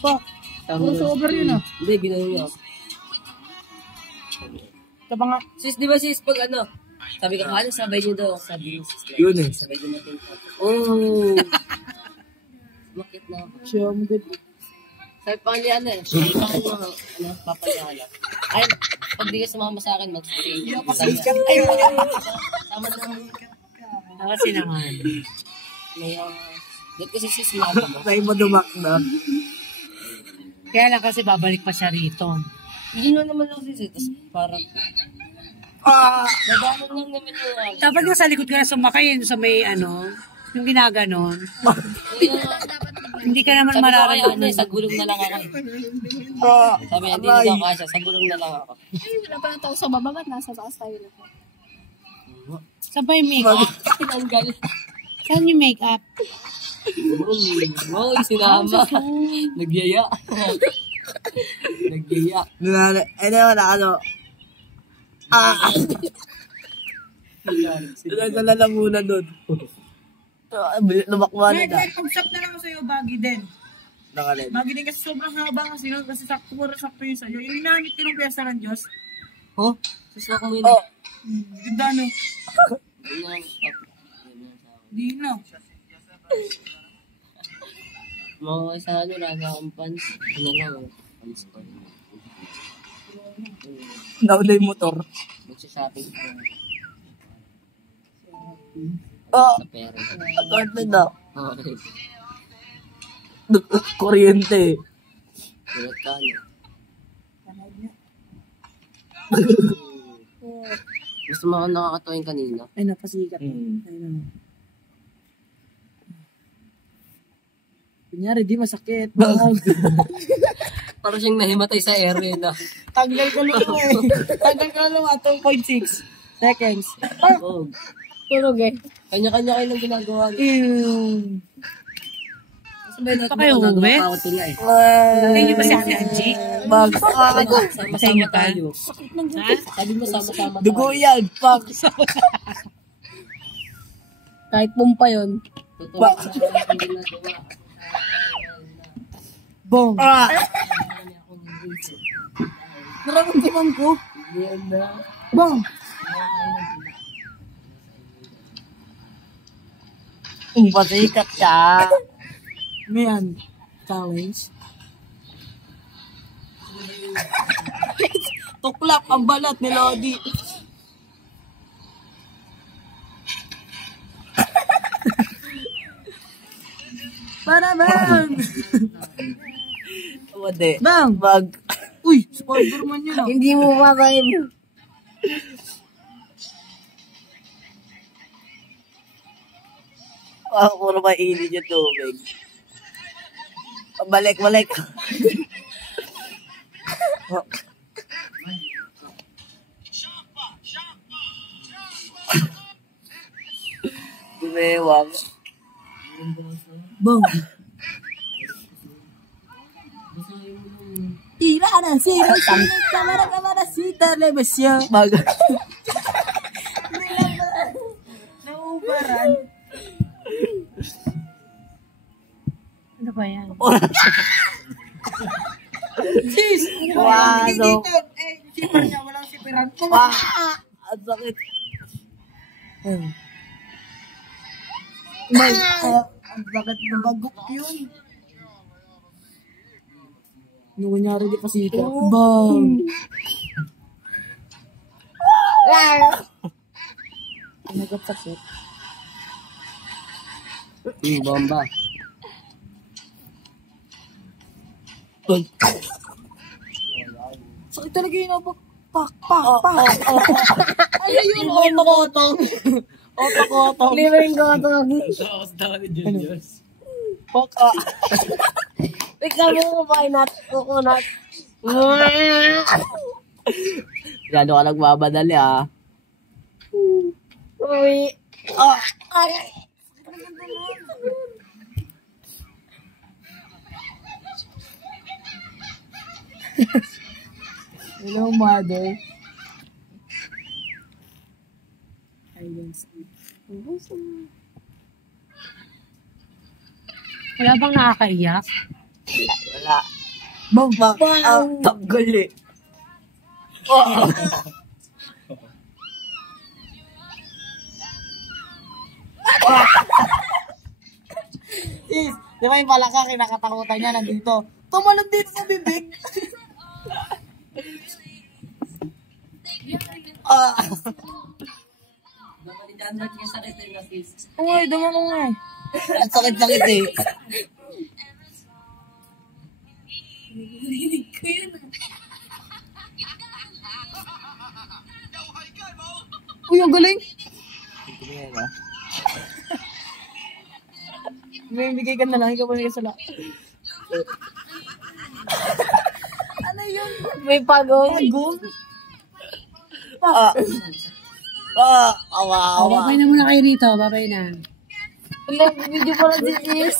Fuck. Crossover yun ah. Hindi, ginano niya. Ito ba nga? Sis, di ba sis, pag ano, sabi ka, ano, sabay niyo daw. Sabi niyo, sis. Yun eh. Sabay niyo natin. Oh! Makit na ako. Siya, ang good. Sabi pa niya, ano eh. Sabi pa niya, ano, papayala. Ay, pag di ka sumama sa akin, mag-stay. Ay, Tama na naman. Kasi naman. May, dito kasi sis, mama mo. Tayo madumak na. Kaya lang kasi babalik pa siya rito. Hindi na naman lang sis, tapos parang, dadaanan lang naman yung ano. Dapat nga sa likod ka na sumakay yun sa may ano, yung ginaganon. Hindi ka naman Sabi ko kayo, mararamdaman. sa gulong na lang ako. Sabi niya, hindi na daw kasha, sa gulong na lang ako. Wala pa na sa baba, ba't nasa taas tayo na? Saan ba yung make-up? Tinanggal. Saan yung make-up? Wow, sinama. Nagyaya. Nagyaya. Ay, naman ano. Nagala lang muna doon. Lumakwa na na. Pag-stop na lang ako sa'yo, baggy din. Nakalin. Baggy din kasi sobrang haba kasi yun. Kasi sakto yun sa'yo. Yung inamit ko ng piyesta ng Diyos. Oh, suswa ko yun. Ganda no? Di na. Mga isa ano, rana akong pants. Ano lang, pants ko. Nauna yung motor. Magsashopping ko. Oh, Sa pera. apartment na. Okay. Kuryente. Sulat ka, no? Gusto mo ako nakakatuwing kanina? Ay, napasikat. Ay, na. Kunyari, di masakit. Parang siyang nahimatay sa area na. Tanggal ko lang eh. Tanggal ko lang 2.6 seconds. Oh, Tulog eh. kanya-kanya kayo ng ginagawa niyo. Pa kayo uwi? Hindi niyo ba si Ate Angie? Sama-sama tayo. Ha? Sabi mo sama-sama tayo. Dugo yan. Fuck. Kahit pumpa yun. Totoo sa aking ginagawa. Boom. Nararamdaman ko. Boom. Pasikat ka. Mayan. Challenge. Tuklap ang balat ni Lodi. Para bang! Wade. Bang! Bag. Uy, Spider-Man yun ah. Hindi mo makain. Puro mainit yung tubig. Balik. Dumewang. Bang! Irana, sino, kamara, sita, lebesya. Bag. Naubaran. Ano ba yan? Sis! Wow, no. Dito, zipper niya, walang zipperan. Ang sakit. Ang bakit ng bagok yun? Ano kunyari di pa sita? Bang! Nagkapsakit. Bomba. Sakit talaga yun ako. Pak! Ano yun? Otong. Otong. Libreng ko ito. Pak. Ikaw mo kumainat. Kukunat. Gano ka nagmamadali ah. Uy. Hello, mother. Ayun. Wala bang nakakaiyak? Wala. Tagal eh. Is, di ba yung palaka kinakatakutan niya nandito? Tumalon dito sa bibig. Dapat niya sakit yung nasis. Uy, dama ko nga eh. Ang sakit-sakit eh. Uy, ang galing. May bigay ka na lang, ikaw pa rin ka sa May pagong. Awa. Babay na muna kayo rito. Babay na. Wala, video pa lang si Sis.